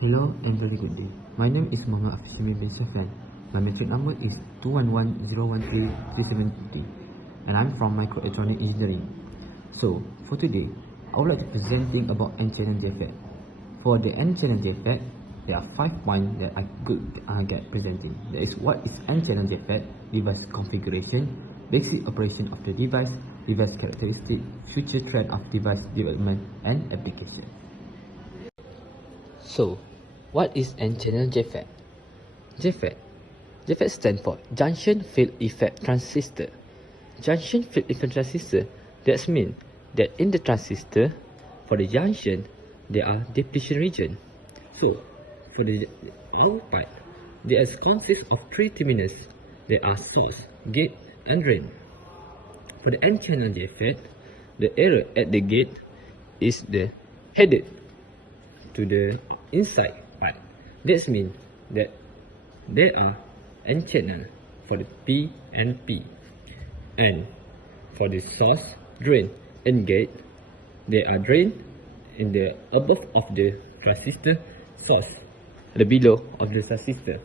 Hello and very good day. My name is Muhammad Afshimi bin Safan. My metric number is 211013370 and I'm from Microelectronic Engineering. So for today, I would like to presenting about N-channel JFET. For the N-channel JFET, there are 5 points that I could get presenting. That is, what is N-channel JFET, device configuration, basic operation of the device, device characteristic, future trend of device development and application. So, what is N-channel JFET? JFET stands for Junction Field Effect Transistor. Junction Field Effect Transistor, that means that in the transistor, for the junction, there are depletion region. So, for the output, there consists of 3 terminals. There are source, gate, and drain. For the N-channel JFET, the error at the gate is headed to the inside part. That means that there are N channel for the P and P, and for the source, drain, and gate, there are drain in the above of the transistor, source the below of the transistor.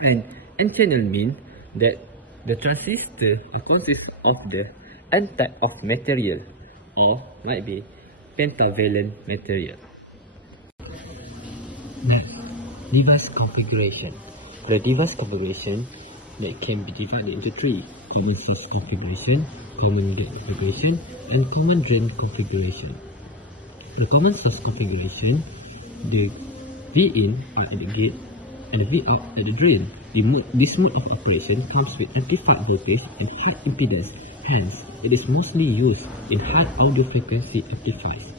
And N channel means that the transistor consists of the N type of material, or might be pentavalent material. Next, device configuration. The device configuration that can be divided into 3: common source configuration, common gate configuration, and common drain configuration. The common source configuration, the V-in are at the gate and the V-out at the drain. This mode of operation comes with amplified voltage and high impedance. Hence, it is mostly used in high audio frequency amplifiers.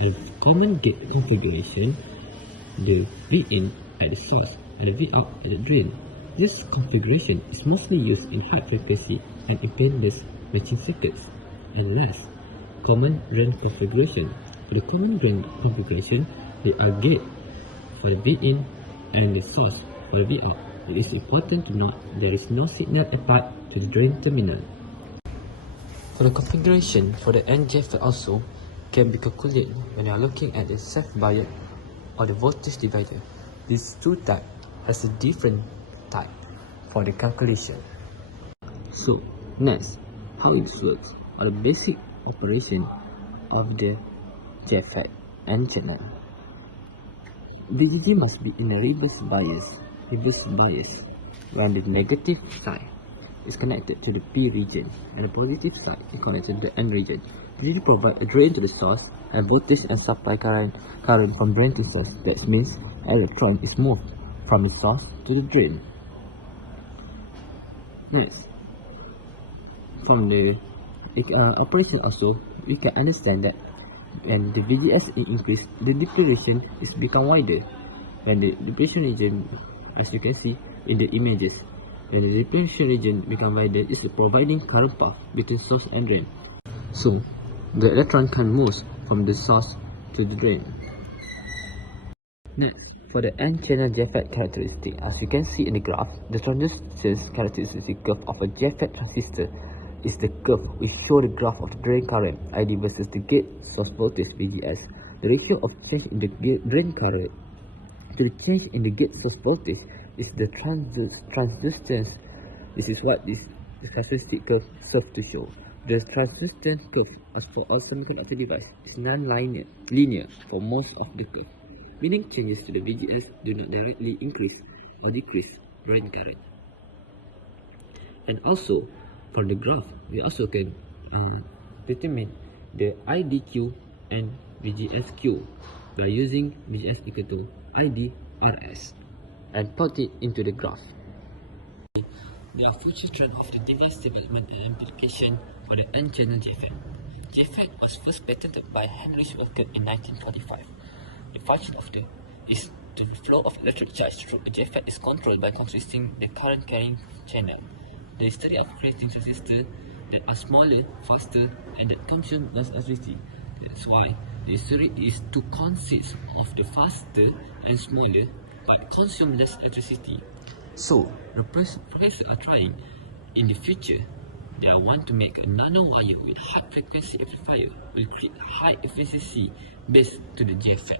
And common gate configuration, the V-in at the source and the V-out at the drain. This configuration is mostly used in high frequency and impedance matching circuits. And last, common drain configuration. For the common drain configuration, there are gate for the V-in and the source for the V-out. It is important to note there is no signal applied to the drain terminal. For the configuration for the N-JFET also can be calculated when you are looking at the self-bias or the voltage divider. These two types has a different type for the calculation. So next, how it works, or the basic operation of the JFET N-channel. VDD must be in a reverse bias when the negative side is connected to the P region and the positive side is connected to the N region. VDD provides a drain to the source and voltage and supply current from drain to source. That means electron is moved from the source to the drain. Next, from the operation also, we can understand that when the VDS increase, the depletion is become wider. When the depletion region, as you can see in the images, when the depletion region become wider, is providing current path between source and drain. So the electron can move from the source to the drain. Next, for the N-channel JFET characteristic, as you can see in the graph, the transistors characteristic curve of a JFET transistor is the curve which show the graph of the drain current ID versus the gate source voltage VGS. The ratio of change in the drain current to the change in the gate source voltage is the transistance. This is what this characteristic curve serves to show. The transistance curve, as for all semiconductor device, is non-linear for most of the curve, meaning changes to the VGS do not directly increase or decrease drain current. And also, from the graph, we also can determine the IDQ and VGSQ by using VGS equal to IDRS and plot it into the graph. The future trend of the device development and application for the N-channel JFET. JFET was first patented by Heinrich Wilcke in 1945. The function of the flow of electric charge through a JFET is controlled by constricting the current carrying channel. The history of creating transistors that are smaller, faster, and that consume less electricity. That's why the history is to consist of the faster and smaller but consume less electricity. So the players are trying in the future. They want to make a nano wire with high frequency amplifier will create high efficiency based to the JFET.